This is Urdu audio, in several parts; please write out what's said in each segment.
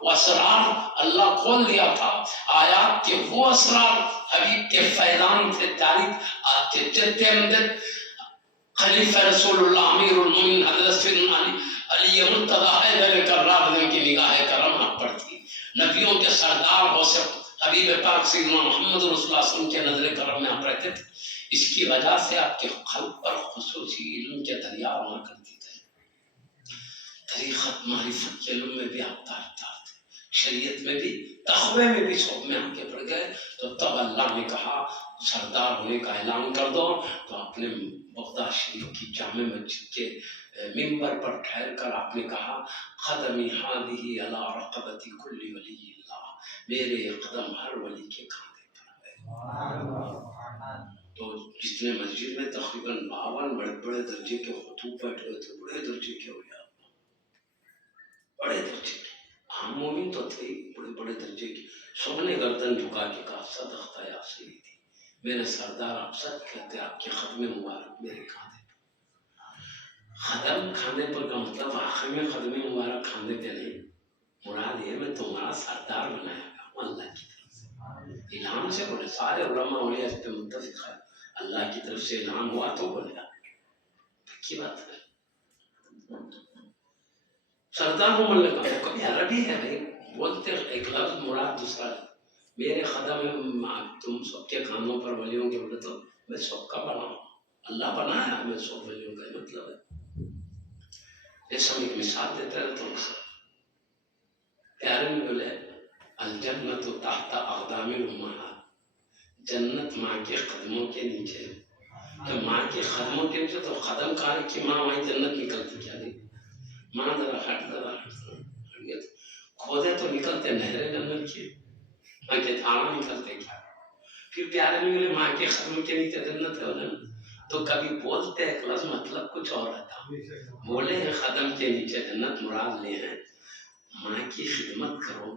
وہ اسرار اللہ کھول دیا تھا، آیات کے وہ اسرار حبیب کے فیضان سے جاری آتے چلتے اندر خلیفہ رسول اللہ امیر المومنین حضرت سیدنا علی مرتضیٰ حیدر کرار کی نگاہ کرم آپ پر تھی، نبیوں کے سردار غوث حبیب پاک سیدنا محمد رسول اللہ صلی اللہ علیہ وسلم کے نظر کرم میں آپ رہتے تھے، اس کی وجہ سے آپ کے قلب پر خصوصی علم کے دریا رواں کرتے تھے، طریقت معرفت کے علم میں بھی آپ تاجدار تھے، شریعت میں بھی تقوی میں بھی شوق میں آگے بڑھ گئے، تو تب اللہ نے کہا سردار ہونے کا اعلان کر دو، تو آپ نے بغداد شریف کی جامع مسجد کے ممبر پر ٹھہر کر آپ نے کہا قدمی ہادی علی رقبتی کل ولی اللہ، میرے قدم ہر ولی کے کاندھے پر ہے۔ تو جتنے مسجد میں تقریباً 52 بڑے بڑے درجے کے خطوط بیٹھے ہوئے تھے، بڑے درجے کے ہو گیا، بڑے درجے کے، عام مومن تو تھے بڑے بڑے درجے کے، سب نے گردن جھکا کے کہا صدقۃ یا سیدی، میرے سردار آپ سچ کہتے، آپ کے ختم مبارک میرے کاندھے پر۔ قدم کھانے پر کا مطلب آخر میں قدم مبارک کھانے پہ نہیں، مراد یہ میں تمہارا سردار بنایا گیا ہوں اللہ کی طرف سے، الہام سے بولے، سارے علماء اولیاء اس پہ متفق ہے، اللہ کی طرف سے الہام ہوا تو بولے گا، کی بات ہے۔ سردار عمر نے کہا کبھی عربی ہے بھائی، بولتے ایک لفظ مراد دوسرا ہے، میرے قدم تم سب کے کانوں پر ولیوں کے بولے تو میں سب کا بنا ہوں، اللہ بنایا میں سب ولیوں کا مطلب ہے۔ جیسے ہم ایک مثال دیتے رہتے ہیں سر، پیارے میں بولے الجنت تحت اقدام الامہات، جنت ماں کے قدموں کے نیچے، تو ماں کے قدموں کے نیچے تو قدم کھانے کی ماں وہیں جنت نکلتی کیا نہیں، ماں ذرا ہٹ گیا کھودے تو نکلتے نہریں جنت کی، ماں کے دھاڑا نکلتے کیا، پھر پیارے میں بولے ماں کے قدموں کے نیچے جنت ہے، تو کبھی بولتے ایک لفظ مطلب کچھ اور رہتا، بولے ہیں قدم کے نیچے جنت، مراد لے ہیں ماں کی خدمت کرو،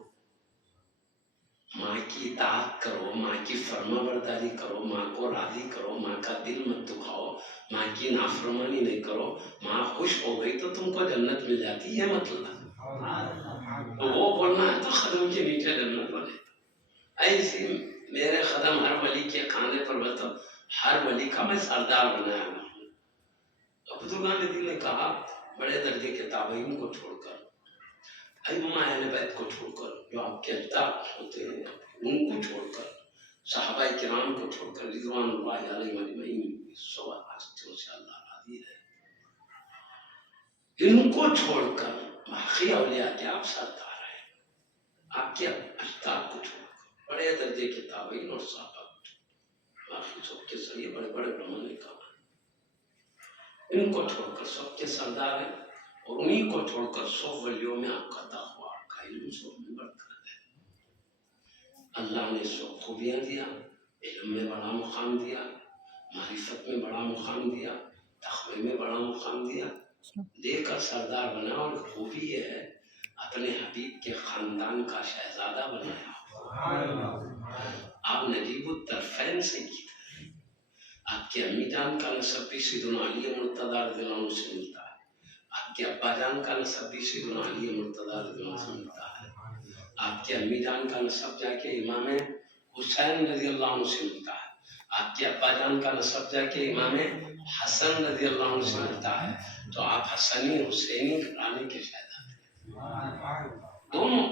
ماں کی اطاعت کرو، ماں کی فرما برداری کرو، ماں کو راضی کرو، ماں کا دل مت دکھاؤ، ماں کی نافرمانی نہیں کرو، ماں خوش ہو گئی تو تم کو جنت مل جاتی ہے مطلب، وہ بولنا ہے تو قدم کے نیچے جنت بنے۔ ایسی میرے قدم ہر ولی کے کھانے پر بتا، ہر ولی کا میں سردار بنایا ہوں۔ بزرگان دین نے کہا بڑے درجے کے تابعین کو چھوڑ کر، ائمہ اہل بیت کو چھوڑ کر، جو آپ کے اجداد ہوتے ہیں ان کو چھوڑ کر، صحابہ کرام کو چھوڑ کر رضوان اللہ علیہ اجمعین، سب ہستیوں سے اللہ راضی ہے، ان کو چھوڑ کر باقی اولیاء کے آپ سردار ہیں، آپ کے اجداد کو چھوڑ کر بڑے درجے کے تابعین اور صحابہ کو چھوڑ کر باقی سب کے ذریعے بڑے بڑے علماء نے کہا ان کو چھوڑ کر سب کے سردار ہیں، اور انہی کو چھوڑ کر سب ولیوں میں آپ کا تقویٰ، آپ کا علم سب میں بڑھتا ہے۔ اللہ نے سب خوبیاں دیا، علم میں بڑا مقام دیا، معرفت میں بڑا مقام دیا، تقوی میں بڑا مقام دیا، دے کر سردار بنا، اور خوبی یہ ہے اپنے حبیب کے خاندان کا شہزادہ بنایا، آپ نجیب الطرفین سے کی تھے، آپ کے امی جان کا نسب بھی سیدنا علی مرتضیٰ رضی اللہ عنہ سے ملتا ہے، آپ کے ابا جان کا نسب بھی سیدنا علی مرتضیٰ رضی اللہ عنہ سے ملتا ہے، آپ کے امی جان کا نسب جا کے امام حسین رضی اللہ عنہ سے ملتا ہے، آپ کے ابا جان کا نسب جا کے امام حسن رضی اللہ عنہ سے ملتا ہے، تو آپ حسنی حسینی گھرانے کے شہزادے، دونوں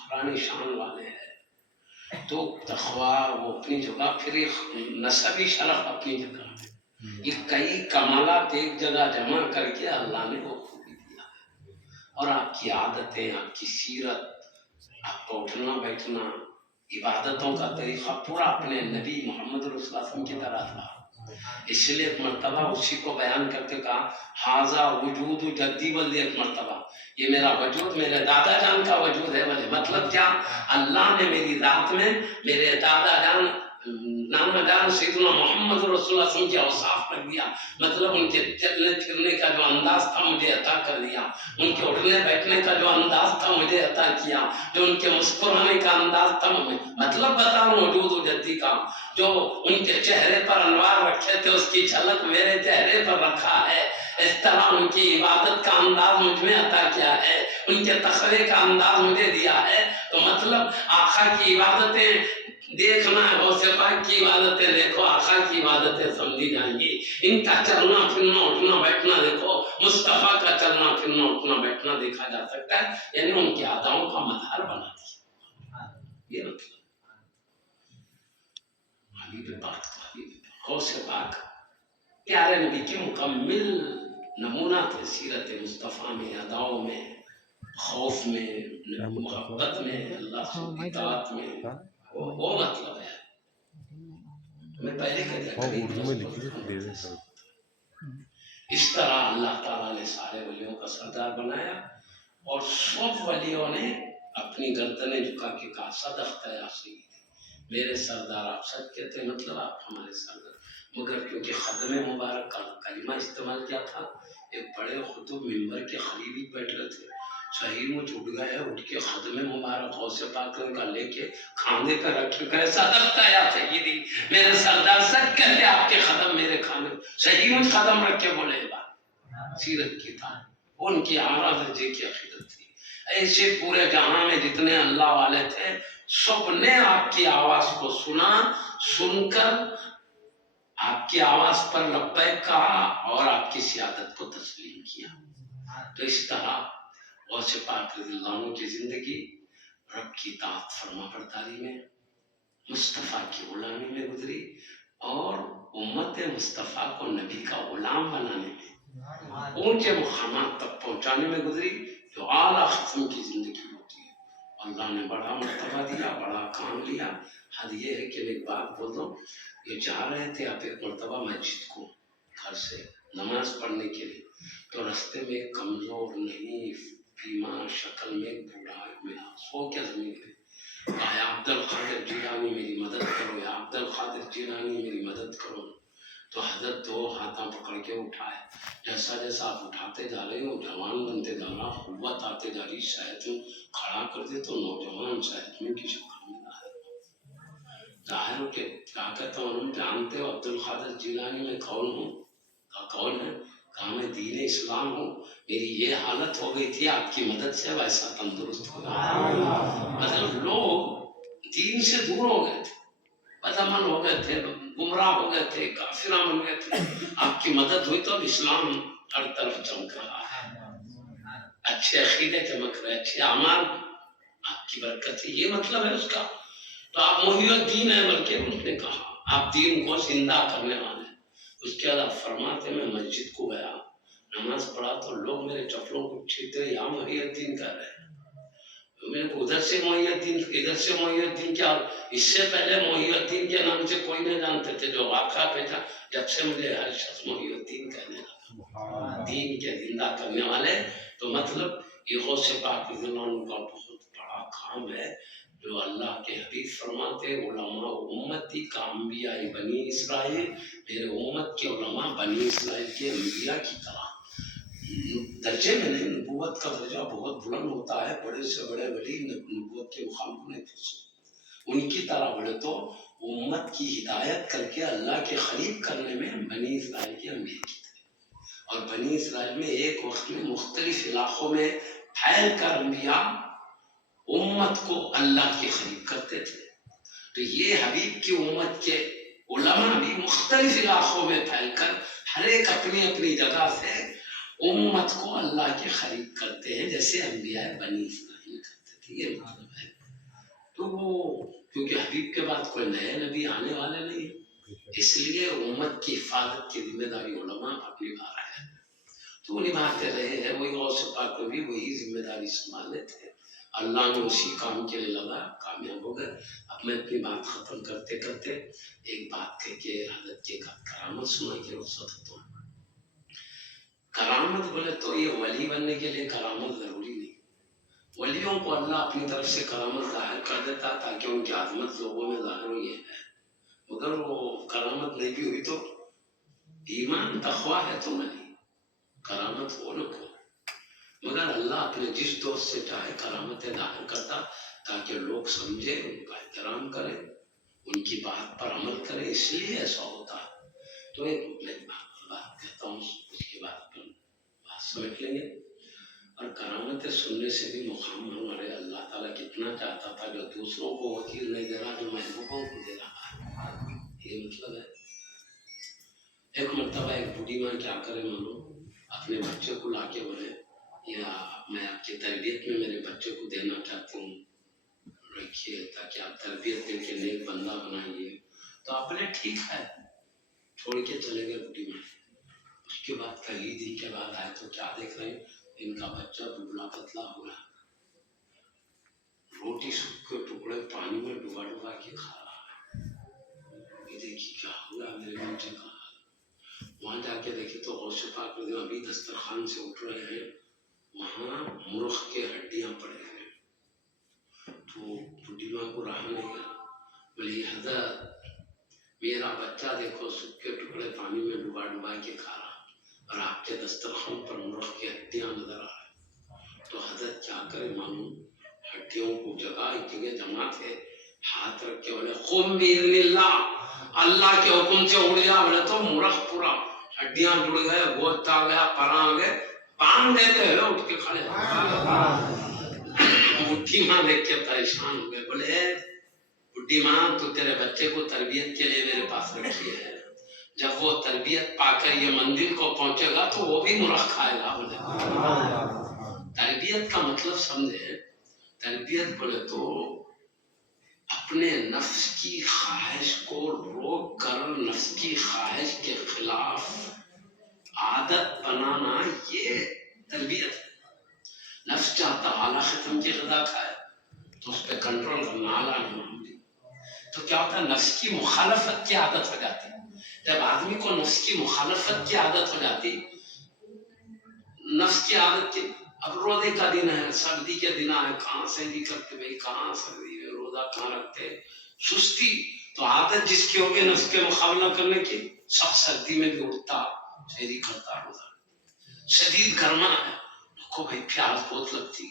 گھرانے شان والے ہیں، تو تقویٰ وہ اپنی جگہ، پھر نسبی شرف اپنی جگہ، یہ کئی کمالات ایک جگہ جمع کر کے اللہ نے وہ خوبی دیا ہے، اور آپ کی عادتیں، آپ کی سیرت، آپ کا اٹھنا بیٹھنا، عبادتوں کا طریقہ پورا اپنے نبی محمد رسول اللہ صلی اللہ علیہ وسلم کی طرح تھا، اس لیے ایک مرتبہ اسی کو بیان کرتے کہا حاذا وجود جدی، بلدی ایک مرتبہ یہ میرا وجود میرے دادا جان کا وجود ہے، بولے مطلب کیا، اللہ نے میری ذات میں میرے دادا جان نانا جان سیدنا محمد رسول اللہ صلی اللہ علیہ وسلم کے اوصاف رکھ دیا، مطلب ان کے چلنے پھرنے کا جو انداز تھا مجھے عطا کر دیا، ان کے اٹھنے بیٹھنے کا جو انداز تھا مجھے عطا کیا، جو ان کے مسکرانے کا انداز تھا مطلب بتا رہا ہوں وجود و جدی کا، جو ان کے چہرے پر انوار رکھے تھے اس کی جھلک میرے چہرے پر رکھا ہے، اس طرح ان کی عبادت کا انداز مجھ میں عطا کیا ہے، ان کے تخرے کا انداز مجھے دیا ہے، تو مطلب آقا کی عبادتیں دیکھنا ہے، غوث پاک کی عبادتیں دیکھو، آقا کی عبادتیں سمجھی جائیں گی۔ ان کا چلنا پھرنا اٹھنا بیٹھنا دیکھو، مصطفیٰ کا چلنا پھرنا اٹھنا بیٹھنا دیکھا جا سکتا ہے، یعنی ان کی اداؤں کا مظہر بنا دیا۔ یہ مطلب حبیب پاک تو حبیب غوث پاک پیارے نبی کے مکمل نمونہ تھے، سیرت مصطفیٰ میں، اداؤں میں، خوف میں، محبت میں، اللہ سے اطاعت میں، وہ مطلب ہے۔ میں پہلے کہتا اس طرح اللہ تعالیٰ نے سارے ولیوں کا سردار بنایا، اور سب ولیوں نے اپنی گردنیں جھکا کے کہا صدقت یا سیدی، میرے سردار آپ سچ کہتے ہیں، مطلب آپ ہمارے سردار۔ مگر کیونکہ خدم مبارک کا کلمہ استعمال کیا تھا، ایک بڑے خطب ممبر کے قریب ہی بیٹھ رہے تھے، صحیح مجھ اٹھ گئے، اٹھ کے خدم مبارک غوث پاک کا لے کے کھانے پہ رکھ کے صدقت یا سیدی، میرے سردار سچ کہتے آپ کے قدم میرے کھانے، صحیح مجھ قدم رکھ کے بولے بات سیرت کی تھا، ان کی اعلیٰ درجے کی عقیدت تھی۔ ایسے پورے جہاں میں جتنے اللہ والے تھے، سب نے آپ کی آواز کو سنا، سن کر آپ کی آواز پر لبیک کہا اور آپ کی سیادت کو تسلیم کیا۔ تو اس طرح غوث پاک رضی اللہ عنہ کی زندگی رب کی اطاعت فرما برداری میں، مصطفیٰ کی غلامی میں گزری، اور امت مصطفیٰ کو نبی کا غلام بنانے میں، اونچے مقامات تک پہنچانے میں گزری، جو اعلیٰ قسم کی زندگی ہوتی ہے۔ اللہ نے بڑا مرتبہ دیا، بڑا کام لیا۔ حد یہ ہے کہ میں ایک بات بول دوں، یہ جا رہے تھے آپ ایک مرتبہ مسجد کو گھر سے نماز پڑھنے کے لیے، تو رستے میں ایک کمزور نہیں بیمار شکل میں ایک بوڑھا ملا، سو کیا زمین پہ، کہا یا عبد القادر جیلانی میری مدد کرو، یا عبد القادر جیلانی میری مدد کرو۔ تو حضرت دو ہاتھاں پکڑ کے اٹھائے، جیسا جیسا آپ اٹھاتے جا رہے ہو جوان بنتے جا رہا، قوت آتے جا رہی، شاید تم کھڑا کر دے تو نوجوان شاید میں کی شکل میں ظاہر ہو کہ کیا کہتا ہوں، ہم جانتے ہو عبد القادر جیلانی میں کون ہوں؟ کہا کون ہے؟ کہا میں دین اسلام ہوں، میری یہ حالت ہو گئی تھی، آپ کی مدد سے ویسا تندرست ہو گیا۔ مطلب لوگ دین سے دور ہو گئے تھے، بدعمل ہو گئے تھے، گمراہ ہو گئے تھے، کافرہ بن گئے تھے، آپ کی مدد ہوئی تو اب اسلام ہر طرف چمک رہا ہے، اچھے عقیدے چمک رہے، اچھے اعمال آپ کی برکت سے، یہ مطلب ہے اس کا۔ تو آپ محی الدین ہیں، بلکہ اس نے کہا آپ دین کو زندہ کرنے والے ہیں۔ اس کے بعد فرماتے میں مسجد کو گیا، نماز پڑھا تو لوگ میرے چپلوں کو چھیتے یا محی الدین کر رہے ہیں، میں نے ادھر سے محی الدین، ادھر سے محی الدین، کیا اس سے پہلے محی الدین کے نام سے کوئی نہیں جانتے تھے، جو واقعہ پیدا جب سے مجھے ہر شخص محی الدین کہنے لگا، دین کے زندہ کرنے والے۔ تو مطلب یہ غوث پاک رضی اللہ عنہ کا بہت بڑا کام ہے، جو اللہ کے حبیب فرماتے علماء امتی کا انبیاء بنی اسرائیل، میرے امت کے علماء بنی اسرائیل کے انبیاء کی طرح درجے میں نہیں، نبوت کا درجہ بہت بلند ہوتا ہے، بڑے سے بڑے ولی نبوت کے مقام کو نہیں پہنچتے، ان کی طرح بڑے تو امت کی ہدایت کر کے اللہ کے قریب کرنے میں بنی اسرائیل کے انبیاء کی طرح۔ اور بنی اسرائیل میں ایک وقت میں مختلف علاقوں میں پھیل کر انبیاء امت کو اللہ کے قریب کرتے تھے، تو یہ حبیب کی امت کے علماء بھی مختلف علاقوں میں پھیل کر ہر ایک اپنی اپنی جگہ سے امت کو اللہ کے قریب کرتے ہیں، جیسے انبیاء بنی اسرائیل کرتے تھے، یہ مطلب ہے۔ تو وہ کیونکہ حبیب کے بعد کوئی نئے نبی آنے والے نہیں ہیں، اس لیے امت کی حفاظت کی ذمہ داری علماء پر نبھا رہے ہیں، تو نبھاتے رہے ہیں، وہی غوث پاک کو بھی وہی ذمہ داری سنبھالے تھے، اللہ نے اسی کام کے لیے لگا، کامیاب ہو گئے۔ اب میں اپنی بات ختم کرتے کرتے ایک بات کہہ کے حضرت کی کرامت سنا کے رخصت ہوتا ہوں۔ کرامت بولے تو یہ ولی بننے کے لیے کرامت ضروری نہیں، ولیوں کو اللہ اپنی طرف سے کرامت ظاہر کر دیتا تاکہ ان کی عظمت لوگوں میں ظاہر ہوئی ہے، مگر وہ کرامت نہیں بھی ہوئی تو ایمان تقویٰ ہے تو نہیں، کرامت ہو نہ ہو، مگر اللہ اپنے جس دوست سے چاہے کرامتیں ظاہر کرتا تاکہ لوگ سمجھے، ان کا احترام کریں، ان کی بات پر عمل کریں، اس لیے ایسا ہوتا ہے۔ تو ایک میں بات کہتا ہوں، اس کے بعد بات سمجھ لیں گے۔ اور کرامتیں سننے سے بھی مقام ہمارے اللہ تعالیٰ کتنا چاہتا تھا، جو دوسروں کو وہ چیز نہیں دے رہا جو محبوبوں کو دے رہا ہے، یہ مطلب ہے۔ ایک مرتبہ ایک بوڑھی ماں کیا کرے معلوم، اپنے بچے کو لا کے بولے یا میں آپ کی تربیت میں میرے بچے کو دینا چاہتی ہوں، رکھیے تاکہ آپ تربیت دے کے نیک بندہ بنائیے۔ تو آپ نے ٹھیک ہے، چھوڑ کے چلے گئے بوڑھی ماں۔ اس کے بعد کئی دن کے بعد آئے تو کیا دیکھ رہے ہیں، ان کا بچہ دبلا پتلا ہو رہا، روٹی سوکھ کے ٹکڑے پانی میں ڈبا ڈبا کے کھا رہا ہے۔ یہ دیکھی کیا ہوا میرے بچے کا۔ وہاں جا کے دیکھے تو غوث پاک ابھی دسترخوان سے اٹھ رہے ہیں، وہاں مرغ کے ہڈیاں پڑے ہیں۔ تو بڈھی ماں کو رہا نہیں گیا، بولی حضرت میرا بچہ دیکھو سوکھ کے ٹکڑے پانی میں ڈبا ڈبا کے کھا رہا اور آپ کے دسترخوان پر مرغ کی ہڈیاں نظر آ رہی۔ تو حضرت کیا کرے معلوم، ہڈیوں کو جگہ ایک جگہ جمع تھے، ہاتھ رکھ کے بولے قم باذن اللہ، اللہ کے حکم سے اڑ جا۔ بولے تو مرغ پورا ہڈیاں جڑ گئے، گوشت آ گیا، پراں آ گئے، پان دیتے ہوئے اٹھ کے کھڑے۔ بڈھی ماں دیکھ کے پریشان ہو گئے، بولے بڈھی ماں تو تیرے بچے کو تربیت کے لیے میرے پاس رکھی ہے، جب وہ تربیت پا کر یہ منزل کو پہنچے گا تو وہ بھی مرغ کھائے گا۔ بولے تربیت کا مطلب سمجھے، تربیت بولے تو اپنے نفس کی خواہش کو روک کر نفس کی خواہش کے خلاف عادت بنانا، یہ تربیت ہے۔ نفس چاہتا اعلیٰ ختم کی غذا کھائے تو اس پہ کنٹرول کرنا، اعلیٰ نہیں۔ تو کیا ہوتا ہے، نفس کی مخالفت کی عادت ہو جاتی۔ جب آدمی کو نفس کی مخالفت کی عادت ہو جاتی، نفس کی عادت کی، اب روزے کا دن ہے، سردی کے دن ہے، کہاں سردی کرتے بھائی، کہاں سردی میں روزہ کہاں رکھتے، سستی۔ تو عادت جس کی ہوگی نفس کے مقابلہ کرنے کی، سخت سردی میں بھی اٹھتا سہری کرتا روزہ۔ شدید گرما ہے، دیکھو بھائی پیاس بہت لگتی،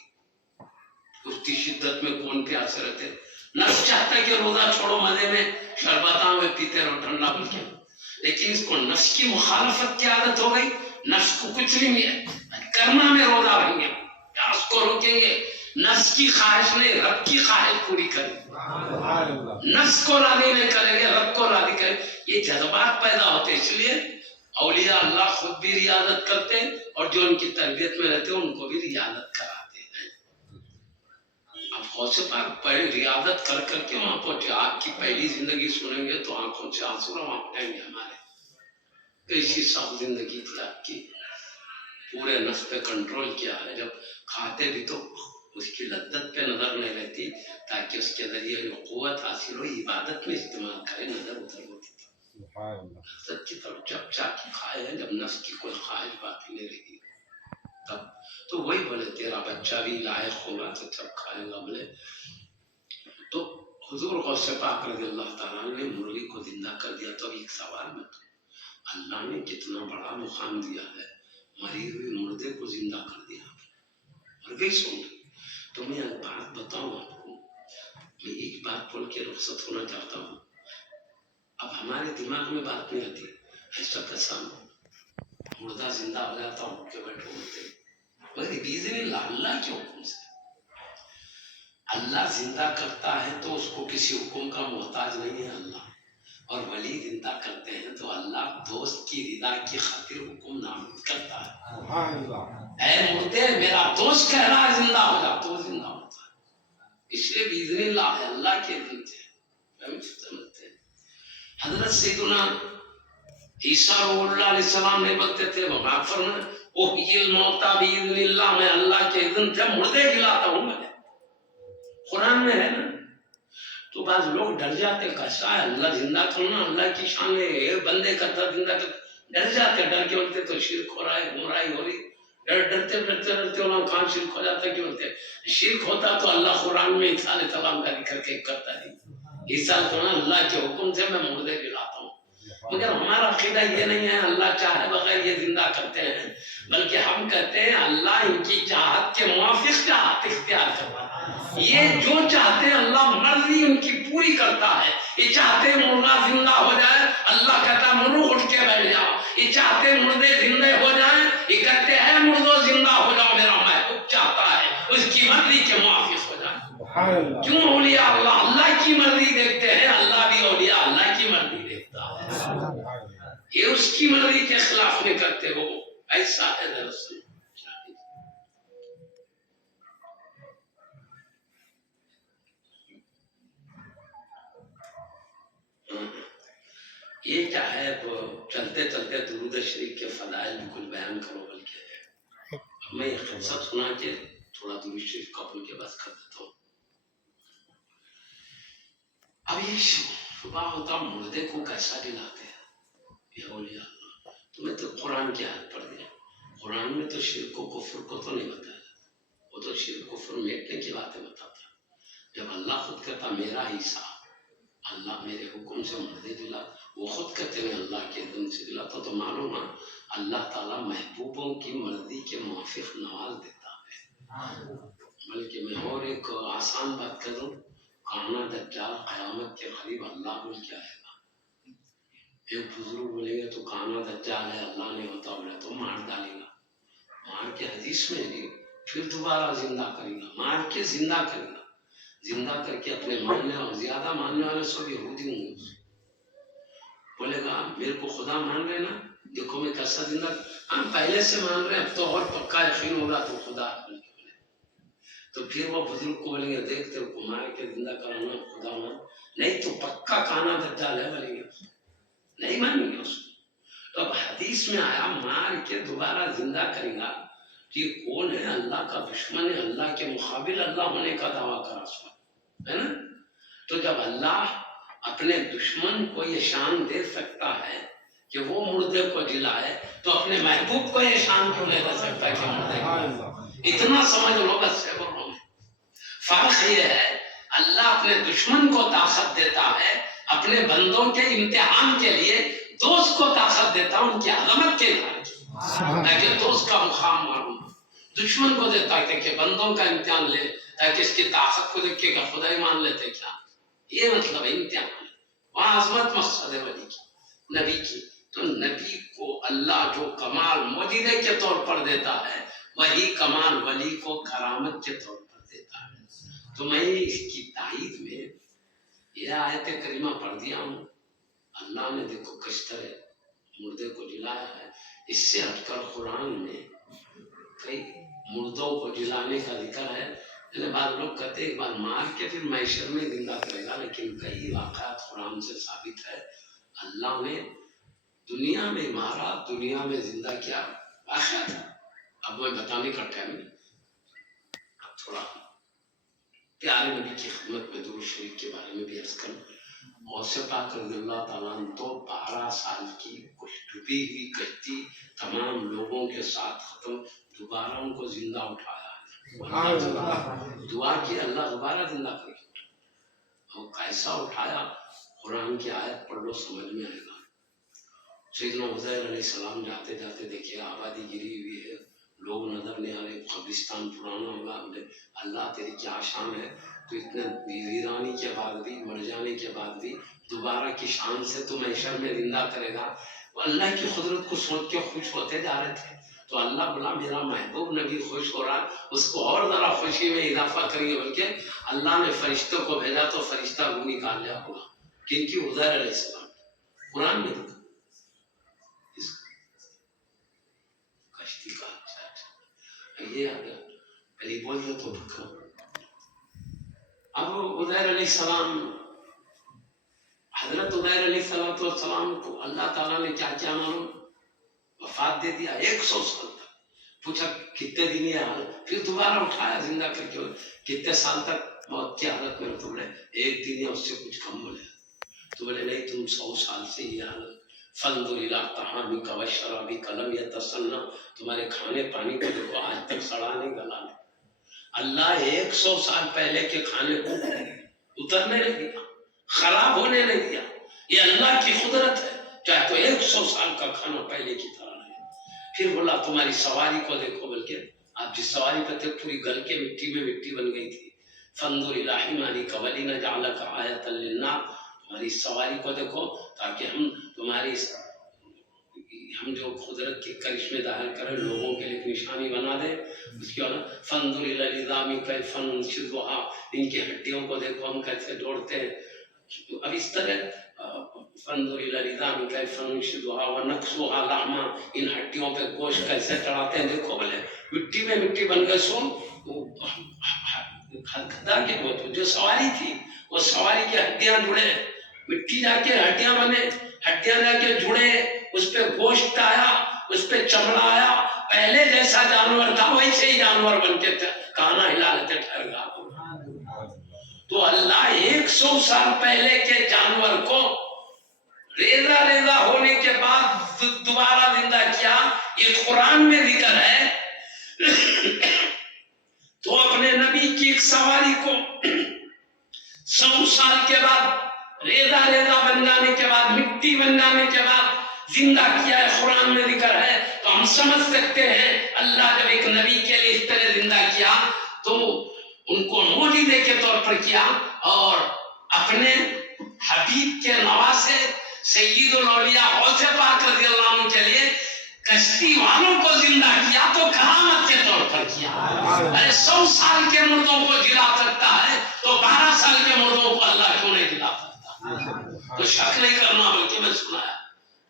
اٹھتی شدت میں کون پیاسے رہتے، نفس چاہتا ہے کہ روزہ چھوڑو، مزے میں شربتاں میں پیتے رہو ٹھنڈا بل کے، لیکن اس کو نفس کی مخالفت کی عادت ہو گئی، نفس کو کچھ نہیں ملے، گرما میں روزہ رہیں گے، پیاس کو روکیں گے، نفس کی خواہش نہیں رب کی خواہش پوری کریں گے، نفس کو راضی نہیں کریں گے، رب کو راضی کریں گے۔ یہ جذبات پیدا ہوتے، اس لیے اولیاء اللہ خود بھی ریاضت کرتے اور جو ان کی تربیت میں رہتے ان کو بھی ریاضت کراتے ہیں۔ اب غوث پاک پہلے ریاضت کر کر کے وہاں پہنچے، آپ کی پہلی زندگی سنیں گے تو آنکھوں سے آنسو رواں اٹھیں گے ہمارے۔ کیسی سخت زندگی تھی آپ کی، پورے نفس پہ کنٹرول کیا ہے، جب کھاتے بھی تو اس کی لذت پہ نظر نہیں رہتی تاکہ اس کے ذریعے جو قوت حاصل ہو عبادت میں استعمال کرے، نظر ادھر ہوتی تھی لذت کی طرف، جب چا کے کھائے ہیں، جب نفس کی کوئی خواہش باقی نہیں رہی تب۔ تو وہی بولے تیرا بچہ بھی لائق ہوگا تو جب کھائے گا۔ بولے تو حضور غوث پاک رضی اللہ تعالیٰ نے مرغی کو زندہ کر دیا۔ تو ایک سوال میں اللہ نے کتنا بڑا مقام دیا ہے، مری ہوئی مردے کو زندہ کر دیا، مر گئی سن۔ تو میں ایک بات بتاؤں آپ کو، میں ایک بات بول کے رخصت ہونا چاہتا ہوں۔ اب ہمارے دماغ میں بات نہیں آتی، ایسا کیسا مردہ زندہ ہو جاتا ہوں کہ بیٹھے ہوتے، مگر باذن اللہ، اللہ کے حکم سے اللہ زندہ کرتا ہے تو اس کو کسی حکم کا محتاج نہیں ہے اللہ، اور ولی زندہ کرتے ہیں تو اللہ دوست کی رضا کی خاطر حکم نافذ کرتا ہے۔ اے مردے میرا دوست کہہ رہا ہے زندہ ہو جا تو زندہ ہوتا ہے، اس لیے باذن اللہ ہے، اللہ کے دن سے ہم سمجھتے ہیں۔ حضرت سیدنا عیسیٰ روح اللہ علیہ السلام نے بولتے تھے وہاں فرمائے احیی الموتیٰ باذن اللہ، میں اللہ کے اذن سے مردے جلاتا ہوں، میں قرآن میں ہے نا۔ تو بعض لوگ ڈر جاتے، کیسا ہے اللہ زندہ کرنا، اللہ کی شان ہے، بندے کرتا زندہ کرتا، ڈر جاتے، ڈر کے بولتے تو شرک ہو رہا ہے، گمراہی ہو رہی، ڈرتے انہوں کہاں شرک ہو جاتا ہے، کیوں بولتے شرک ہوتا تو اللہ قرآن میں عیسیٰ علیہ السلام کا ذکر کے کرتا ہے، عیسیٰ علیہ السلام اللہ کے حکم سے میں مردے جلاتا ہوں۔ مگر ہمارا عقیدہ یہ نہیں ہے اللہ چاہے بغیر یہ زندہ کرتے ہیں، بلکہ ہم کہتے ہیں اللہ ان کی چاہت کے موافق چاہت اختیار کرتا ہے، یہ جو چاہتے ہیں اللہ مرضی ان کی پوری کرتا ہے۔ یہ چاہتے مردہ زندہ ہو جائے، اللہ کہتا ہے مرو اٹھ کے بیٹھ جاؤ۔ یہ چاہتے مردے زندہ ہو جائیں، یہ کہتے ہیں مردوں زندہ ہو جاؤ، میرا محبوب اس کی مرضی کے موافق ہو جائے. کیوں اولیاء اللہ اللہ کی مرضی دیکھتے ہیں؟ اللہ بھی اولیاء اللہ کی مرضی دیکھتا ہے. یہ اس کی مرضی کے خلاف نہیں کرتے ہو. ایسا ہے دراصل. یہ کیا ہے چلتے چلتے درود شریف کے فضائل بھی کچھ بیان کرو بلکہ میں یہ قصہ سنا کے تھوڑا درود شریف کا بول کے بس کر دیتا ہوں. اب یہ صبح ہوتا مردے کو کیسا دلاتے ہیں یہ اولیاء اللہ. تمہیں تو قرآن کی آیت پڑھ دیا. قرآن میں تو شرک و کفر کو تو نہیں بتایا، وہ تو شرک کفر میٹنے کی باتیں بتاتا. جب اللہ خود کہتا میرا حصہ، اللہ میرے حکم سے مردے دلا، وہ خود کہتے ہیں اللہ کے دن سے دلاتا، تو معلوم ہے اللہ تعالیٰ محبوبوں کی مرضی کے موافق نواز دیتا ہے. بلکہ میں اور ایک آسان بات کروں، کانا دجال قیامت کے قریب اللہ بول کے آئے گا. ایک بزرگ بولیں گے تو کانا دجال ہے اللہ نہیں ہوتا، بولے تو مار ڈالے گا. مار کے حدیث میں نہیں، پھر دوبارہ زندہ کرے گا، مار کے زندہ کرے گا. زندہ کر کے اپنے ماننے اور زیادہ ماننے والے سب یہودی ہوں گے. بولے گا میرے کو خدا مان رہے نا، دیکھو میں کیسا زندہ، ہم پہلے سے مان رہے ہیں اب تو اور پکا یقین ہوگا تو خدا. تو پھر وہ بزرگ کو بولیں گے دیکھ تیرے کو مار کے زندہ کرانا خدا مان، نہیں تو پکا کانا دجال ہے بولیں گے، نہیں مانیں گے اس کو. تو اب حدیث میں آیا مار کے دوبارہ زندہ کرے گا. یہ کون ہے؟ اللہ کا دشمن ہے، اللہ کے مقابل اللہ ہونے کا دعویٰ کرا سکتا ہے نا. تو جب اللہ اپنے دشمن کو یہ شان دے سکتا ہے کہ وہ مردے کو جلائے، تو اپنے محبوب کو یہ شان کیوں نہیں دے سکتا کہ مردے کو؟ اتنا سمجھ لو بس. فرق یہ ہے اللہ اپنے دشمن کو طاقت دیتا ہے اپنے بندوں کے امتحان کے لیے، دوست کو طاقت دیتا ان کی عظمت کے لیے تاکہ دوست کا مقام معلوم. دشمن کو دیتا ہے کہ بندوں کا امتحان لے تاکہ اس کی طاقت کو دیکھے کہ خدا ہی مان لیتے کیا. یہ مطلب ہے امتحان. وہاں عظمت مقصد ہے ولی کی، نبی کی. تو نبی کو اللہ جو کمال معجزے کے طور پر دیتا ہے وہی کمال ولی کو کرامت کے طور پر دیتا ہے. تو میں اس کی تائید میں یہ آیت کریمہ پڑھ دیا ہوں. اللہ نے دیکھو کس طرح مردے کو جلایا ہے. اس سے ہٹ کر قرآن میں کئی مردوں کو جلانے کا ذکر ہے. بعض لوگ کہتے ہیں ایک بار مار کے پھر محشر میں زندہ کرے گا، لیکن کئی واقعات قرآن سے ثابت ہے اللہ نے دنیا میں مارا، دنیا میں زندہ کیا. واقعات اب میں بتانے کا ٹائم نہیں، اب تھوڑا پیارے نبی کی خدمت میں درود شریف کے بارے میں بھی عرض کروں. غوث پاک رضی اللہ تعالیٰ عنہ تو 12 سال کی کچھ ڈوبی ہوئی کشتی تمام لوگوں کے ساتھ ختم، دوبارہ ان کو زندہ اٹھایا. دعا کی اللہ دوبارہ زندہ کر کے اٹھایا. اور کیسا اٹھایا قرآن کی آیت پڑھ لو سمجھ میں آئے گا. سیدنا عزیر علیہ السلام جاتے جاتے دیکھے آبادی گری ہوئی ہے، لوگ نظر نہیں آ رہے، قبرستان پرانا ہوگا. اللہ تیری کیا شان ہے، تو اتنے ویرانی کے بعد بھی، مر جانے کے بعد بھی دوبارہ کی شان سے تو محشر میں زندہ کرے گا. وہ اللہ کی قدرت کو سوچ کے خوش ہوتے جا رہے تھے. تو اللہ بولا میرا محبوب نبی خوش ہو رہا، اس کو اور ذرا خوشی میں اضافہ کریں گے. بلکہ اللہ نے فرشتوں کو بھیجا تو فرشتہ وہ نکال لیا ہوگا. کن کی؟ عزیر علیہ السلام. قرآن میں دیکھا کشتی کا. یہ آ گیا پہلے بول دیا تو دکھا. اب عزیر علیہ السلام، حضرت عزیر علیہ السلام کو اللہ تعالیٰ نے کیا کیا معلوم، وفات دے دیا 100 سال تک. پوچھا کتنے دن یہ حال، پھر دوبارہ اٹھایا زندہ کر کے. کتنے سال تک موت کی حالت میں؟ تو بولے 1 دن یا اس سے کچھ کم. بولے تو بولے نہیں تم 100 سال سے یہ حالت. فانظر الی طعامک وشرابک لم یتسنہ، تمہارے کھانے پانی کو دیکھو آج تک سڑا نہیں گلا نہیں. اللہ 100 سال پہلے کے کھانے کو اترنے نہیں دیا، خراب ہونے نہیں دیا. یہ اللہ کی قدرت ہے. چاہے تو 100 سال کا کھانا پہلے کی طرح رہے. پھر بولا تمہاری سواری کو دیکھو، بلکہ آپ جس سواری پہ تھے پوری گل کے مٹی میں مٹی بن گئی تھی. فانظر الی حمارک ولنجعلک آیۃ للناس، تمہاری سواری کو دیکھو تاکہ ہم تمہاری ہم جو قدرت کے کرشمے ظاہر کریں لوگوں کے لیے نشانی بنا دیں اس کی وجہ فانظر الی العظام کیف ننشزها، ان کی ہڈیوں کو دیکھو ہم کیسے جوڑتے ہیں. اب اس طرح فانظر الی العظام کیف ننشزها ونکسوها لحما، ان ہڈیوں پہ گوشت کیسے چڑھاتے ہیں دیکھو بولے مٹی میں مٹی بن گئے. سن خدا کے جو سواری تھی وہ سواری کی ہڈیاں جڑے، مٹی جا کے ہڈیاں بنے، ہڈیاں جا کے جڑے، اس پہ گوشت آیا، اس پہ چمڑا آیا. پہلے جیسا جانور تھا ویسے ہی جانور بن کے کانا ہلا لیتے ٹھہر گا. تو اللہ 100 سال پہلے کے جانور کو ریزہ ریزہ ہونے کے بعد دوبارہ زندہ کیا. یہ قرآن میں ذکر ہے. تو اپنے نبی کی ایک سواری کو 100 سال کے بعد ریزہ ریزہ بن جانے کے بعد، مٹی بن جانے کے بعد زندہ کیا ہے، قرآن میں ذکر ہے. تو ہم سمجھ سکتے ہیں اللہ جب ایک نبی کے لیے اس طرح زندہ کیا تو ان کو معجزے کے طور پر کیا، اور اپنے حبیب کے نواسے سید الاولیاء غوث پاک رضی اللہ عنہ کے لیے کشتی والوں کو زندہ کیا تو کرامت کے طور پر کیا. ارے 100 سال کے مردوں کو جلا سکتا ہے تو 12 سال کے مردوں کو اللہ کیوں نہیں جلا سکتا؟ تو شک نہیں کرنا بلکہ میں سنایا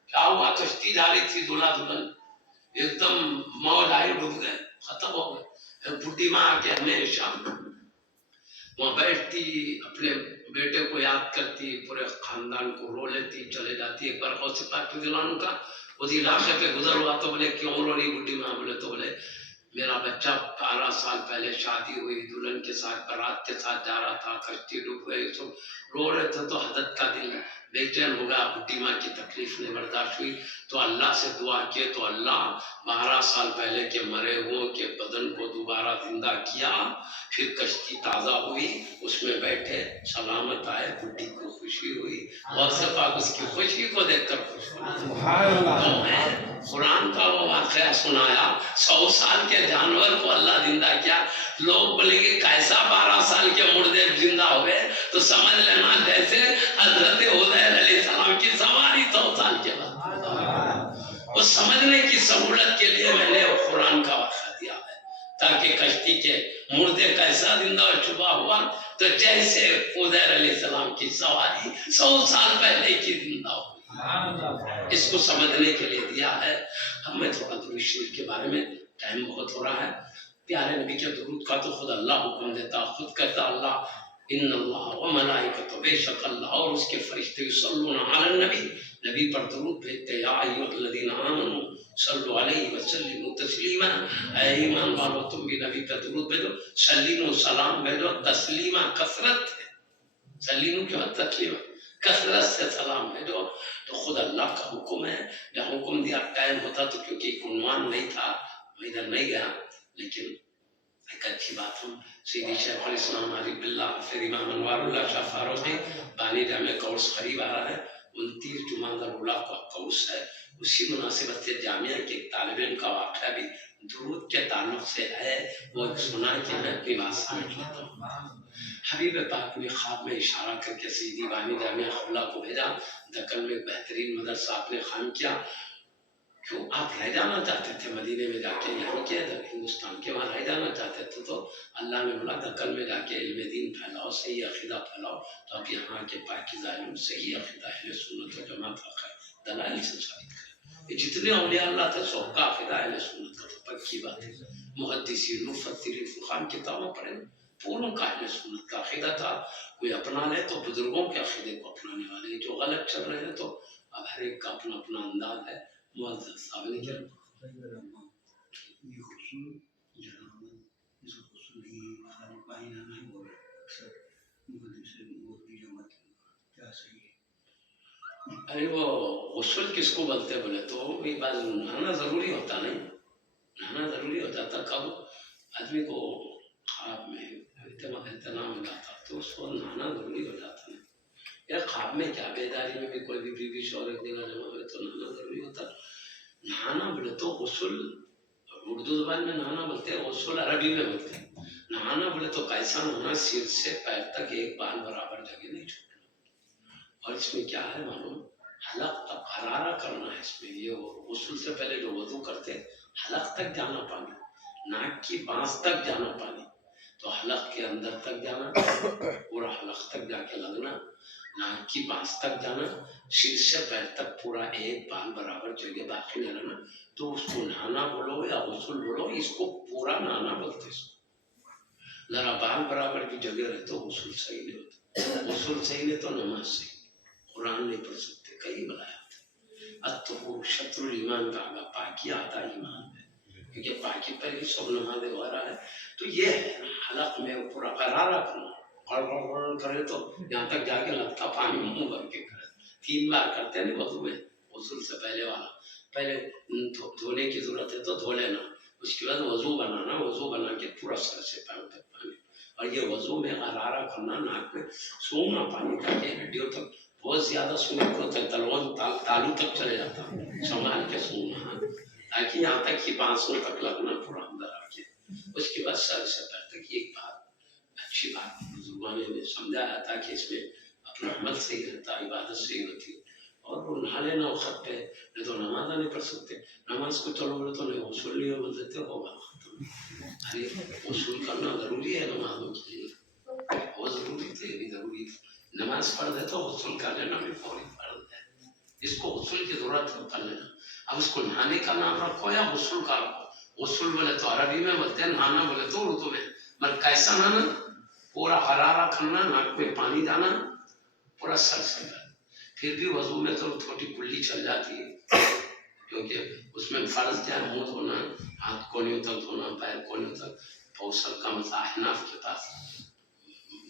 کیا ہوا. کشتی جا رہی تھی دلہا دلہن، ایک دم موج آئی، ڈوب گئے، ختم ہو گئے. ایک بڈھی ماں آ کے ہمیشہ وہاں بیٹھتی، اپنے بیٹے کو یاد کرتی، پورے خاندان کو رو لیتی، چلے جاتی. ایک بار غوث پاک رضی اللہ عنہ کا اس علاقے پہ گزر ہوا تو بولے کیوں رو رہی بڈھی ماں؟ بولے تو بولے میرا بچہ 12 سال پہلے شادی ہوئی، دلہن کے ساتھ بارات کے ساتھ جا رہا تھا، کشتی ڈوب گئی. تو رو رہے تھے تو حضرت کا دل بے چین ہو گیا. بڈھی ماں کی تکلیف نہیں برداشت ہوئی تو اللہ سے دعا کیے تو اللہ 12 سال پہلے کے مرے ہوئے کے بدن کو دوبارہ زندہ کیا. پھر کشتی تازہ ہوئی، اس میں بیٹھے، سلامت آئے. بڈھی کو خوشی ہوئی، غوث پاک اس کی خوشی کو دیکھ کر خوش ہوئے. تو میں قرآن کا وہ واقعہ سنایا. 100 سال کے جانور کو اللہ زندہ کیا. لوگ بولیں گے کیسا 12 سال کے مردے زندہ ہوئے؟ تو سمجھ لینا جیسے حضرت عزیر علیہ السلام کی سواری 100 سال کے بعد. وہ سمجھنے کی سہولت کے لیے میں نے قرآن کا واقعہ دیا ہے تاکہ کشتی کے مردے کیسا زندہ اور چھپا ہوا تو جیسے عزیر علیہ السلام کی سواری 100 سال پہلے کی زندہ ہوئی. اس کو سمجھنے کے لیے دیا ہے. اب میں تھوڑا درود شریف کے بارے میں، ٹائم بہت ہو رہا ہے. پیارے نبی کے درود کا تو خود اللہ حکم دیتا، خود کہتا اللہ ان اللہ و ملائکۃ، بے شک اللہ اور اس کے فرشتے یصلون علی النبی، نبی پر درود بھیجتے. یا ایھا الذین آمنوا صلوا علیہ وسلموا تسلیما، اے ایمان والو تم بھی نبی پر درود بھیجو، سلیمو سلام بھیجو، تسلیما کثرت ہے، سلیمو کے بعد تسلیما کثرت سے سلام بھیجو. تو خود اللہ کا حکم ہے. جب حکم دیا ٹائم ہوتا تو کیونکہ ایک عنوان نہیں تھا میں ادھر نہیں گیا، لیکن ایک اچھی بات ہوں سیدی شیخ الاسلام عارف باللہ پھر امام انوار اللہ شاہ فاروقی بانی جامع کورس قریب آ رہا ہے. 29 جمادی الاولیٰ کا کورس ہے. اسی مناسبت سے جامعہ کے ایک طالب علم کا واقعہ بھی درود کے تعلق سے ہے، وہ سنا کہ میں اپنی بات سمجھ لیتا ہوں. حبیب پاک نے خواب میں اشارہ کر کے سیدی بانی جامعہ خلا کو بھیجا. دکن میں بہترین مدرسہ آپ نے قائم کیا. کیوں آپ رہ جانا چاہتے تھے مدینے میں جا کے، یہاں کے ہندوستان کے وہاں رہ جانا چاہتے تھے تو اللہ نے بولا دکن میں جا کے علم دین پھیلاؤ، صحیح عقیدہ پھیلاؤ. تو اب یہاں کے پاکیزہ علم، صحیح عقیدہ اہل سنت و جماعت کا دلائل سے ثابت کرے. یہ جتنے اولیاء اللہ تھے سب کا عقیدہ اہل سنت کا، تو پکی بات ہے. محدثین، مفسرین، فقہاء کتابوں پڑھیں، پوروں کا اہل سنت کا عقیدہ تھا. کوئی اپنا لے تو بزرگوں کے عقیدے کو اپنانے والے، جو غلط چل رہے ہیں تو اب ہر ایک کا اپنا اپنا انداز ہے. معزز صاحب نے کیا ارے وہ غسل کس کو بولتے بولے تو یہ بات نہانا ضروری ہوتا نہیں، نہانا ضروری ہوتا تھا. کب آدمی کو خواب میں اہتمام ہو جاتا تو اس کو نہانا ضروری ہو جاتا نہیں. یار خواب میں کیا، بیداری میں بھی کوئی بھی بیوی شوہر ایک جگہ جمع ہوئے تو نہانا ضروری ہوتا. نہانا بولے تو غسل اردو زبان میں نہانا بولتے ہیں، غسل عربی میں بولتے ہیں. نہانا بولے تو کیسا نہانا، سر سے پیر تک ایک بال برابر جگہ نہیں چھوڑنا. اور اس میں کیا ہے معلوم، حلق تک حرارہ کرنا ہے اس میں. یہ غسل سے پہلے جو وضو کرتے حلق تک جانا پانی, ناک کی بانس تک جانا پانی, تو حلق کے اندر تک جانا, پورا حلق تک جا کے لگنا, ناک کی بانس تک جانا, سر سے پیر تک پورا ایک بال برابر جگہ باقی نہ رہنا. تو اس کو نہانا بولو یا غسل بولو, اس کو پورا نہانا بولتے. ذرا بال برابر کی جگہ رہے تو غسل صحیح نہیں ہوتا, غسل صحیح نہیں تو نماز صحیح, قرآن نہیں پڑھ سکتے. کئی بلایا الطہور شطر الایمان کا آگا, پاکی آتا ایمان ہے, کیونکہ پاکی پر ہی سب نمازیں وغیرہ ہے. تو یہ ہے حلق میں پورا قرارہ کرنا, غڑ کرے تو یہاں تک جا کے لگتا پانی منہ بھر کے کرے. 3 بار کرتے ہیں وضو میں, غسل سے پہلے والا. پہلے دھونے کی ضرورت ہے تو دھو لینا, اس کے بعد وضو بنانا, وضو بنا کے پورا سر سے پیر تک پانی. اور یہ وضو میں غرارہ کرنا, ناک میں سونگنا پانی کا, کہ ہڈیوں تک بہت زیادہ سونے کو تلوان تالو تک چلے جاتا, سنبھال کے سونگنا, تاکہ یہاں تک کہ بانسوں تک لگنا پورا اندر آ کے. اس کے بعد سر سے پیر تک. ایک بات اچھی بات بزرگوں نے سمجھایا تھا کہ اس میں اپنا عمل صحیح رہتا, عبادت صحیح ہوتی. اور وہ نہا لینا وقت پہ, نہیں تو نماز نہیں پڑھ سکتے. نماز کو چلو بولے تو نہیں, غسل نہیں بول دیتے ہوگا ختم. ارے غسل کرنا ضروری ہے نمازوں کے لیے, بہت ضروری تھے, یہ بھی ضروری تھا. نماز پڑھ دے تو غسل کر لینا بھی فوری فرض ہے. اس کو غسل کی ضرورت ہے کر لینا. اب اس کو نہانے کا نام رکھو یا غسل کا رکھو. غسل بولے تو عربی میں بولتے ہیں, نہانا بولے تو اردو میں. مگر کیسا نہانا؟ پورا حرارہ کرنا, ناک میں پانی جانا, پورا سر سے. پھر بھی وضو میں تو تھوڑی کلی چل جاتی ہے, کیونکہ اس میں فرض کیا ہے, منہ دھونا, ہاتھ کونیوں تک دھونا, پیر کونیوں تک. بہت سر کا مسا احناف کے پاس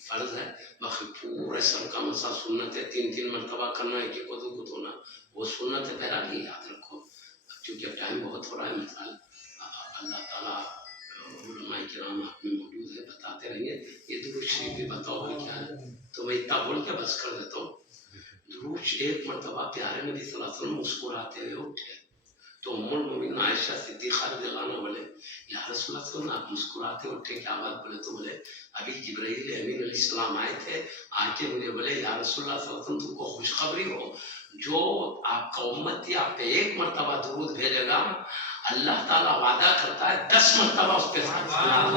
فرض ہے, باقی پورے سر کا مسا سنت ہے. 3 مرتبہ کرنا, ایک وضو کو دھونا, وہ سنت ہے. بہرحال ہی یاد رکھو, کیونکہ ٹائم بہت ہو رہا ہے. مثال اللہ تعالیٰ علماء کرام آپ میں موجود ہے, بتاتے رہیں گے. یہ درود شریف بھی بتاؤ بھائی کیا ہے, تو میں اتنا بول کے بس کر دیتا ہوں. درود ایک مرتبہ پیارے نبی صلی اللہ علیہ وسلم مسکراتے ہوئے اٹھے, تو ام المؤمنین عائشہ صدیقہ رضی اللہ عنہا بولے, یا رسول اللہ صلی اللہ علیہ وسلم آپ مسکراتے اٹھے, کیا بات؟ بولے تو بولے ابھی جبرائیل امین علیہ السلام آئے تھے, آ کے مجھے بولے یا رسول اللہ صلی اللہ علیہ وسلم تم کو خوشخبری ہو, جو آپ کا امتی آپ پہ 1 مرتبہ درود بھیجے گا, اللہ تعالیٰ وعدہ کرتا ہے 10 مرتبہ اس پہ سلام,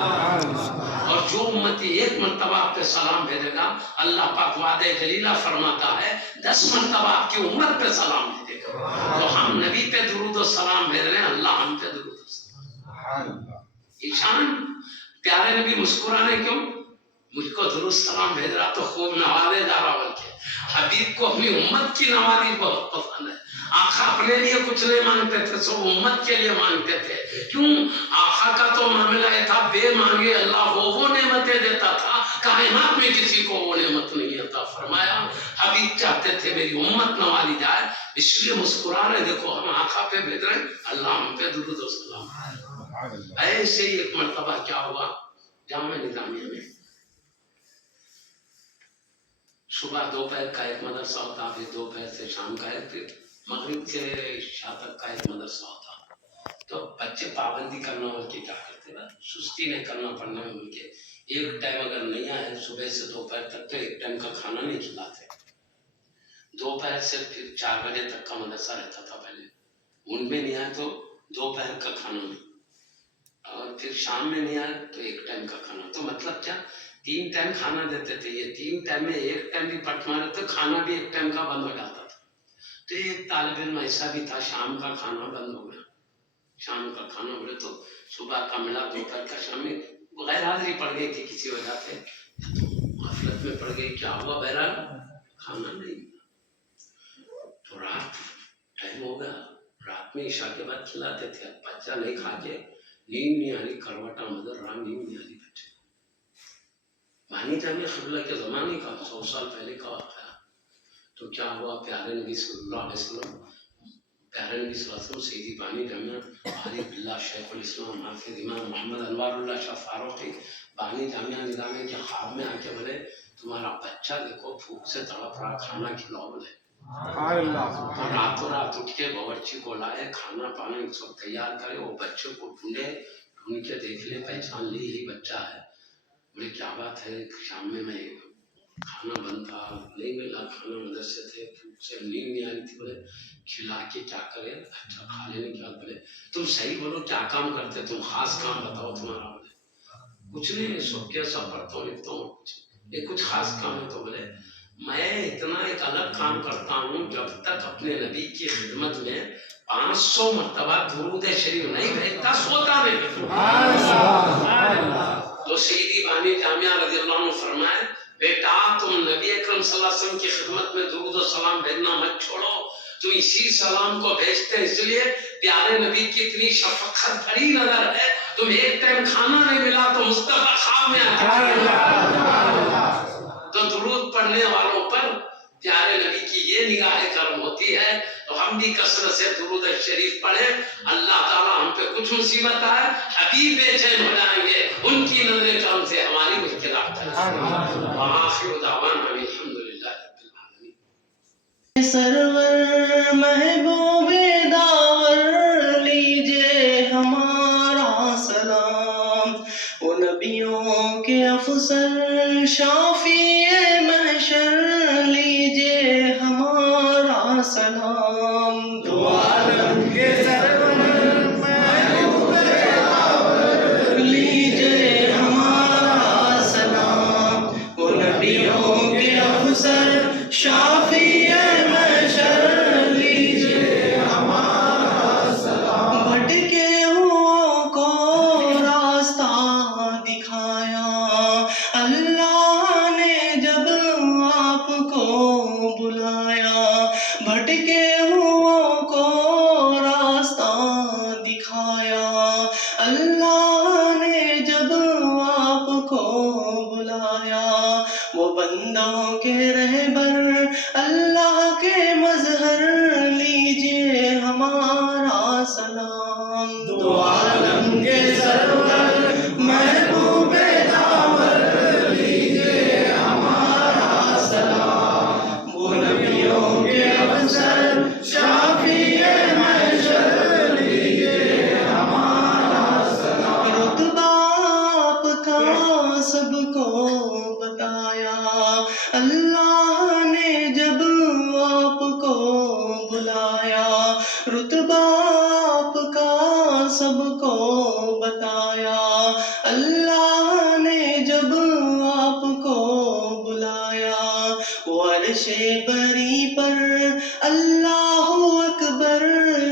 اور جو امتی 1 مرتبہ آپ پہ سلام بھیجے گا, اللہ پاک وعدہ جلیلہ فرماتا ہے 10 مرتبہ آپ کی امت پہ سلام بھیجے گا. تو ہم نبی پہ درود و سلام بھیج رہے ہیں, اللہ ہم پہ درود و سلام. ایشان پیارے نبی مسکرانے کیوں؟ مجھ کو درود سلام بھیج رہا تو خوب نوازے جا رہا, بلکہ حبیب کو اپنی امت کی نوازی بہت پسند ہے. آقا اپنے لیے کچھ نہیں مانگتے تھے, سب امت کے لیے مانگتے تھے. کیوں؟ آقا کا تو معاملہ یہ تھا, بے مانگے اللہ وہ نعمتیں دیتا تھا, کائنات میں کسی کو وہ نعمت نہیں عطا فرمایا. حبیب چاہتے تھے میری امت نوازی جائے, اس لیے مسکرا رہے. دیکھو ہم آقا پہ بھیج رہے ہیں, اللہ ہم پہ درود و سلام. ایسے ہی 1 مرتبہ کیا ہوا جامعہ نظامیہ میں, صبح دوپہر کا ایک مدرسہ ہوتا, پھر دوپہر سے شام کا ایک, پھر مغرب سے عشاء تک کا ایک مدرسہ ہوتا. تو بچے پابندی کرنا بول کے کیا کرتے نا, سستی نہیں کرنا پڑنا ہے بول کے, ایک ٹائم اگر نہیں آئے صبح سے دوپہر تک تو ایک ٹائم کا کھانا نہیں کھلاتے. دوپہر سے پھر 4 بجے تک کا مدرسہ رہتا تھا پہلے, ان میں نہیں آئے تو دوپہر کا کھانا نہیں, اور پھر شام میں نہیں آئے تو ایک ٹائم کا کھانا. تو مطلب کیا, 3 ٹائم کھانا دیتے تھے. یہ 3 ٹائم میں ایک ٹائم بھی پٹ مارے تو کھانا بھی ایک ٹائم کا بند ہو جاتا تھا. تو ایک طالب علم ایسا بھی تھا, شام کا کھانا بند ہو گیا. شام کا کھانا بولے تو صبح کا ملا, دوپہر کا, شام میں غیر حاضری پڑ گئی تھی کسی وجہ سے, غفلت میں پڑ گئی, کیا ہوا, بہرحال کھانا نہیں. تو رات ٹائم ہو گیا, رات میں عشاء کے بعد کھلاتے تھے. اب بچہ نہیں کھا کے نیند نہیں آ رہی, کروٹا مدر رہا, نیند نہیں آ رہی بچے. بانی جامعہ قبلہ کے زمانے کا 100 سال پہلے کا واقعہ. تو کیا ہوا, پیارے نبی صلی اللہ علیہ وسلم, پیارے نبی صلی اللہ علیہ وسلم سیدی بانی جامعہ عارف باللہ شیخ الاسلام حافظ امام محمد انوار اللہ شاہ فاروقی بانی جامعہ نظامیہ کے خواب میں آ کے بولے تمہارا بچہ دیکھو بھوک سے تڑپ رہا, کھانا کھلاؤ. بولے تو راتوں رات اٹھ کے باورچی کو لائے, کھانا پانا سب تیار کرے, وہ بچے کو ڈھونڈے, ڈھونڈ کے دیکھ لے, پہچان لی یہی بچہ ہے. بولے کیا بات ہے, شام میں کھانا بند تھا, نہیں ملا کھانا مدرسے تھے، بھوک سے نیند نہیں آ رہی تھی، بولے کھلا کے کیا کرے، اچھا کھا لینے کے بعد بولے تم صحیح بولو کیا کام کرتے، تم خاص کام بتاؤ تمہارا، بولے کچھ نہیں، سب کے سب پڑھتا ہوں لکھتا ہوں، کچھ خاص کام ہے تو بولے میں اتنا ایک الگ کام کرتا ہوں، جب تک اپنے نبی کی خدمت میں 500 مرتبہ درود شریف نہیں بھیجتا سوتا نہیں۔ تو سیدی بانی جامعہ رضی اللہ عنہ فرمائے بیٹا تم نبی اکرم صلی اللہ علیہ وسلم کی خدمت میں درود و سلام بھیجنا مت چھوڑو، تو اسی سلام کو بھیجتے اس لیے پیارے نبی کی اتنی شفقت بھری نظر ہے، تم ایک ٹائم کھانا نہیں ملا تو مصطفیٰ خواب میں آیا، تو درود پڑھنے والوں پر پیارے نبی کی یہ نگاہ کرم ہوتی ہے، تو ہم بھی کثرت سے درود شریف پڑھیں، اللہ تعالیٰ ہم پہ کچھ مصیبت آئے حبیب بے چین ہو جائیں گے، ان کی نظر کرم سے ہماری مشکلات وآخر دعوانا الحمدللہ رب العالمین۔ سرور محبوب داور لیجئے ہمارا سلام، وہ نبیوں کے افسر شافی محشر لیجئے ہمارا سلام، دو عالم کے سرور محبوب داور لیجئے ہمارا سلام، وہ نبیوں کے افسر شافی بندوں کے رہبر اللہ کے مظہر لیجئے ہمارا سلام، دو عالم کے سرور محبوب داور لیجئے ہمارا سلام، وہ نبیوں کے افسر شافی محشر لیجئے ہمارا سلام، رتبہ آپ کا سب کو بتایا اللہ نے جب آپ کو بلایا، رتبہ آپ کا سب کو بتایا اللہ نے جب آپ کو بلایا، وہ عرش بری پر اللہ اکبر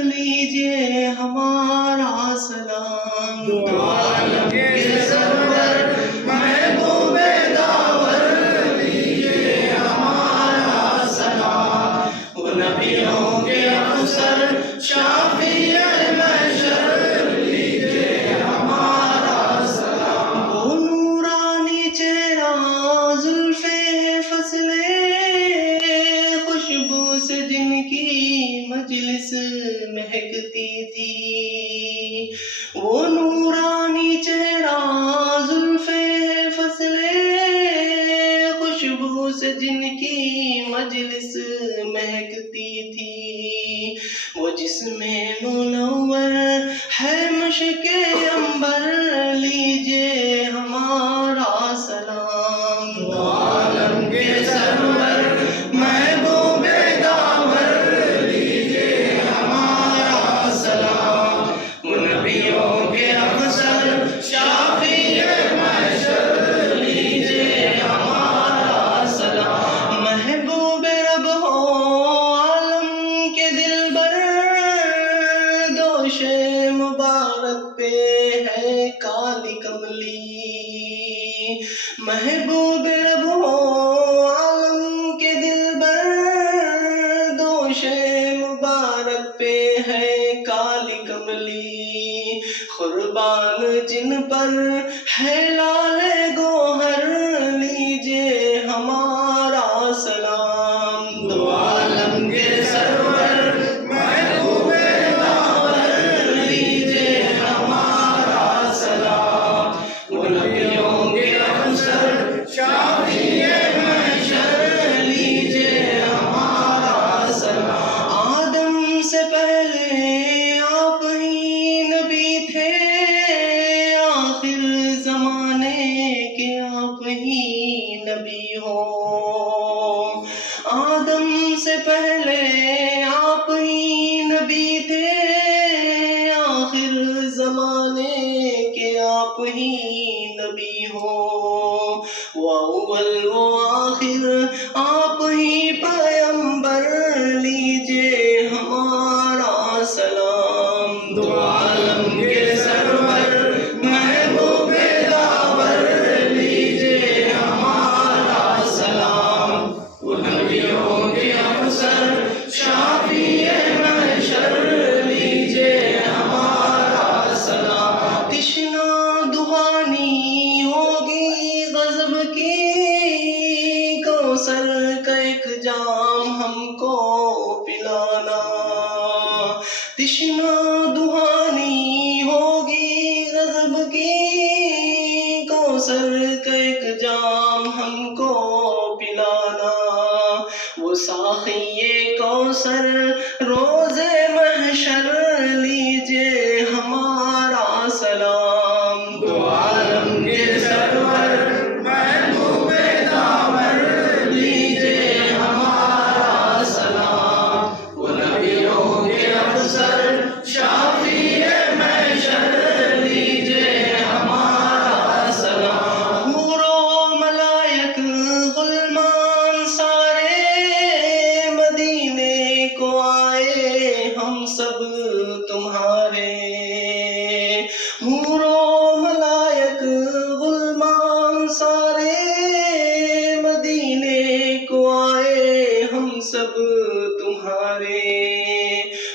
لیجئے ہمارا سلام، دو عالم کے سرور محبوب داور لیجئے ہمارا سلام، وہ نبیوں کے افسر شافی محشر لیجئے ہمارا سلام، وہ نورانی چہرہ زلف فصل خوشبو سے جن کی مجلس مہکتی تھی، وہ نورانی چہرہ زلف فصل خوشبو سے جن کی مجلس مہکتی تھی، وہ جسم منور ہے مشک عنبر لیجئے ہمارا سلام، دو عالم کے سرور محبوب داور لیجئے ہمارا سلام، وہ نبیوں کے افسر شافی محشر لیجئے ہمارا سلام، محبوب رب ہو عالم کے دلبر، دوش مبارک پہ ہے کالی کملی، محبوب رب ہو عالم کے دلبر، دوش مبارک پہ ہے کالی کملی، قربان جن پر ہے لال گوہر لیجئے ہمارا سلام، دو عالم کے سرور محبوب داور لیجئے ہمارا سلام، وہ نبیوں کے افسر شافی محشر لیجئے ہمارا سلام، آدم سے پہلے آپ ہی نبی تھے، آخر زمانے کے آپ ہی نبی ہو، نبیوں کے افسر شافی محشر لیجیے ہمارا سلام. تشنا دہانی ہوگی غضب کی، کوثر کا ایک جام ہم کو پلانا. تشنا دہانی ہوگی غضب کی، کوثر کا ایک جام ہم کو پلانا. وہ ساقی کوثر روز محشر لیجیے ہمارا سلام. دو عالم کے سرور محبوب داور لیجیے ہمارا سلام. وہ نبیوں کے افسر شافی محشر لیجیے ہمارا سلام. حور و ملائک غلمان سارے مدینے کو آئے ہم سب تمہارے. حور و ملائک غلمان سارے مدینے کو آئے ہم سب تمہارے.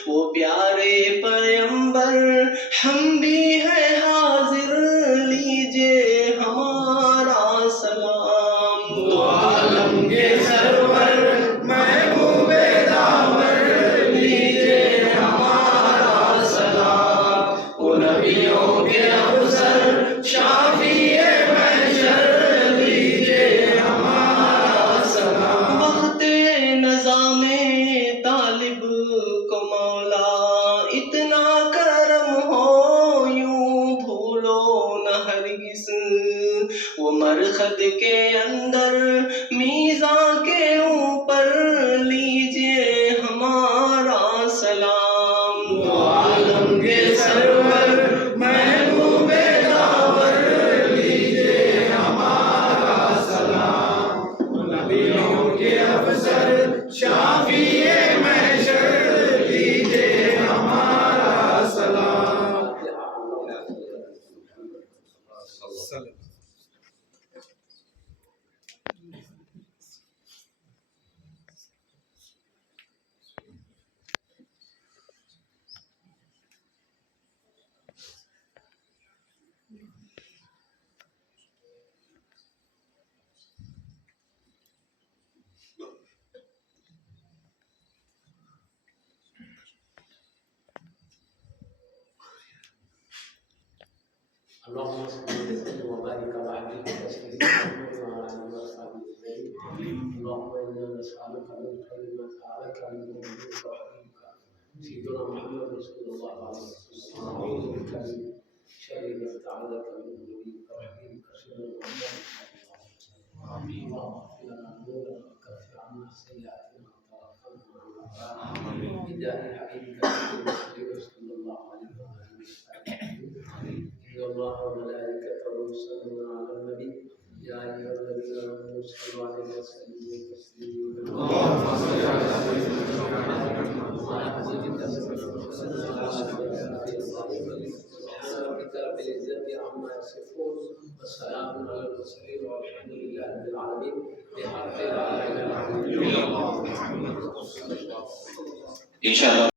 وہ پیارے پیغمبر ہم بھی ہیں حاضر لیجیے ہمارا سلام. دو عالم کے سرور محبوب داور لیجیے ہمارا سلام. وہ نبیوں کے افسر شافی محشر لیجیے ہمارا سلام. وقت نظام طالب کو مولا اتنا کرم ہو یوں بھولو نہ ہرگز. وہ مرخد کے اندر میزان کے اوپر لیجیے ہمارا سلام. دو عالم کے سرور محبوب داور لیجیے ہمارا سلام. نبیوں کے افسر شافی محشر لیجیے ہمارا سلام. اللهم صل وسلم وبارك على عبدك ورسولك وعلى اله وصحبه اجمعين. اللهم انا نسالك من خير ما سالك منه نبيك وحبيبك سيدنا محمد رسول الله عليه وسلم. ونعوذ بك من شر ما استعاذك منه نبيك وحبيبك سيدنا محمد. امين. اللهم اغفر لنا ذنوبنا وكفر عنا سيئاتنا وتوفنا مع الابرار. بجاه حبيبك صلى الله عليه وسلم. إن الله وملائكته يصلون على النبي يا أيها الذين آمنوا صلوا عليه وسلموا تسليما. اللهم صل على سيدنا محمد وعلى ربك رب العزة عما يصفون والسلام على المرسلين والحمد لله رب العالمين. بحق لا إله إلا الله محمد رسول الله. إن شاء الله.